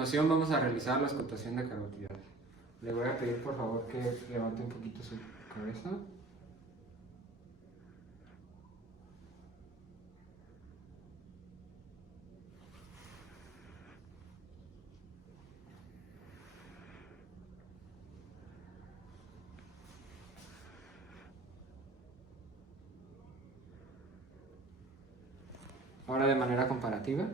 continuación vamos a realizar la escotación de carotidas. Le voy a pedir por favor que levante un poquito su cabeza. Ahora de manera comparativa.